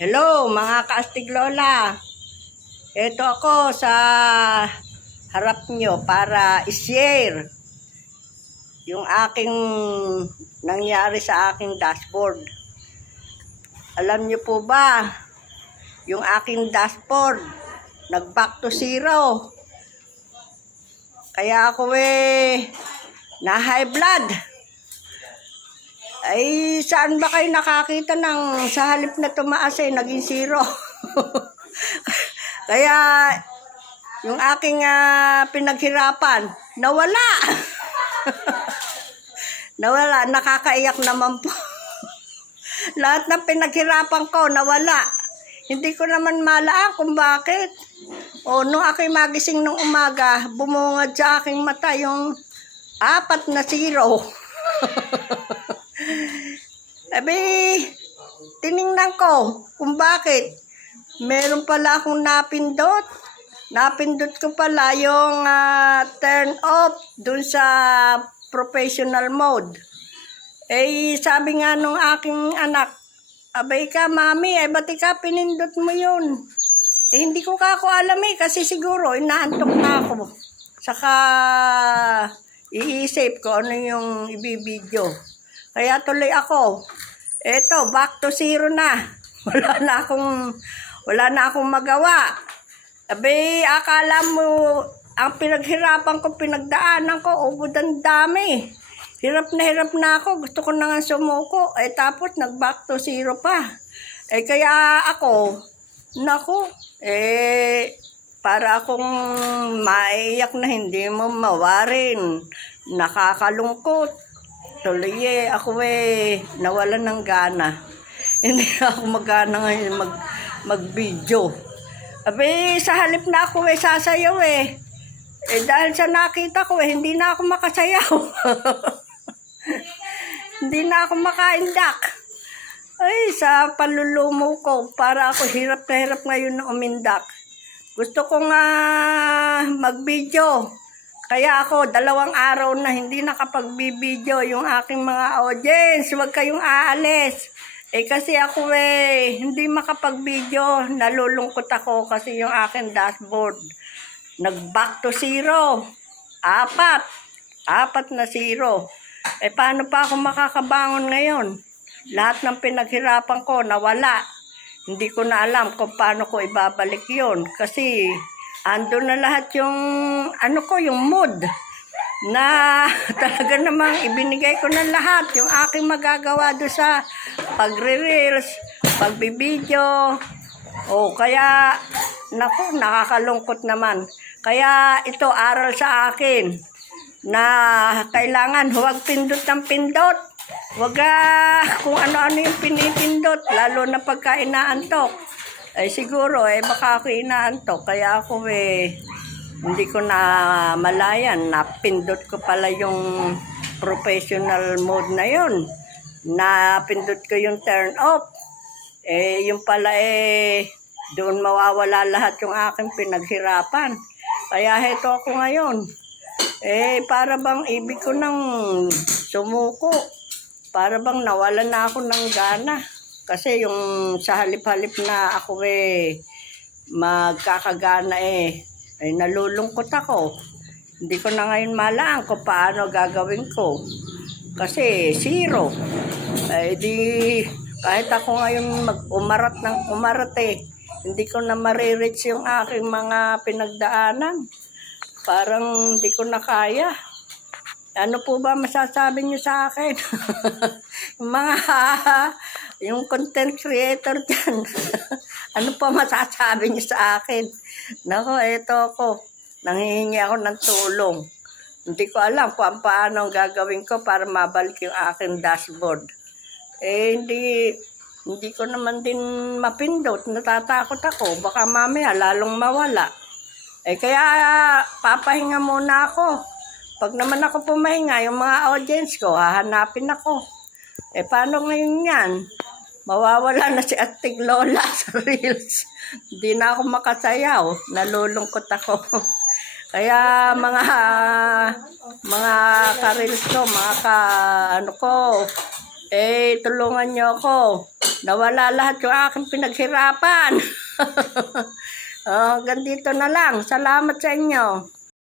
Hello mga kaastig lola. Ito ako sa harap nyo para i-share yung aking nangyari sa aking dashboard. Alam nyo po ba, yung aking dashboard nag-back to zero. Kaya ako na high blood. Ay, saan ba kayo nakakita ng sa halip na tumaas naging zero? Kaya, yung aking pinaghirapan, nawala. Nawala, nakakaiyak naman po. Lahat ng pinaghirapan ko, nawala. Hindi ko naman malaan kung bakit. Nung ako'y magising ng umaga, bumungad sa aking mata yung 4 na zero. Sabi, tiningnan ko kung bakit. Meron pala akong napindot. Napindot ko pala yung turn off dun sa professional mode. Sabi nga nung aking anak, abay ka mami, ba't ka pinindot mo yun? Hindi ko kako alam kasi siguro inaantok na ako. Saka iisip ko ano yung ibibidyo. Kaya tuloy ako. Eto, back to zero na. Wala na akong magawa. Akala mo, ang pinaghirapan ko, pinagdaanan ko, ubod ang dami. Hirap na ako. Gusto ko na nga sumuko. Tapos, nag-back to zero pa. Kaya ako, naku, para akong maiyak na hindi mo mawarin. Nakakalungkot. Tuloy ako nawalan ng gana. Hindi na ako magana ngayon mag-video. Sa halip na ako sasayaw dahil sa nakita ko hindi na ako makasayaw. Hindi na ako makaindak. Sa palulumo ko, para ako hirap na hirap ngayon na umindak. Gusto kong mag-video. Kaya ako, 2 araw na hindi nakapag-video yung aking mga audience. Huwag kayong aalis. Kasi ako hindi makapag-video. Nalulungkot ako kasi yung aking dashboard. Nag-back to zero. 4 na zero. Paano pa ako makakabangon ngayon? Lahat ng pinaghirapan ko, nawala. Hindi ko na alam kung paano ko ibabalik yon. Kasi ando na lahat yung yung mood na talaga namang ibinigay ko na lahat yung aking magagawa do sa pagre-reels, pagbibideo. Kaya naku, nakakalungkot naman. Kaya ito aral sa akin na kailangan huwag pindot ng pindot. Huwag kung ano-ano yung pinipindot, lalo na pagka inaantok. Siguro baka ako inaantok. Kaya ako hindi ko na malayan. Napindot ko pala yung professional mode na yun. Napindot ko yung turn off. Yung pala doon mawawala lahat yung aking pinaghirapan. Kaya heto ako ngayon. Para bang ibig ko nang sumuko. Para bang nawala na ako ng gana. Kasi yung sa halip-halip na ako magkakagana nalulungkot ako. Hindi ko na ngayon malaan kung paano gagawin ko. Kasi zero. Kahit ako ngayon umarat hindi ko na marireach yung aking mga pinagdaanan. Parang hindi ko na kaya. Ano po ba masasabi niyo sa akin? Yung content creator dyan. Ano pa masasabi niyo sa akin? Nako, eto ako. Nanghihingi ako ng tulong. Hindi ko alam kung paano ang gagawin ko para mabalik yung aking dashboard. Hindi ko naman din mapindot. Natatakot ako. Baka mamaya lalong mawala. Kaya papahinga muna ako. Pag naman ako pumahinga, yung mga audience ko, hahanapin ako. Paano ngayon yan? Mawawala na si Astig Lola sa reels. Hindi na ako makasayaw. Nalulungkot ako. Kaya mga ka-reels ko, tulungan niyo ako. Nawala lahat yung aking pinaghirapan. Hanggang dito na lang. Salamat sa inyo.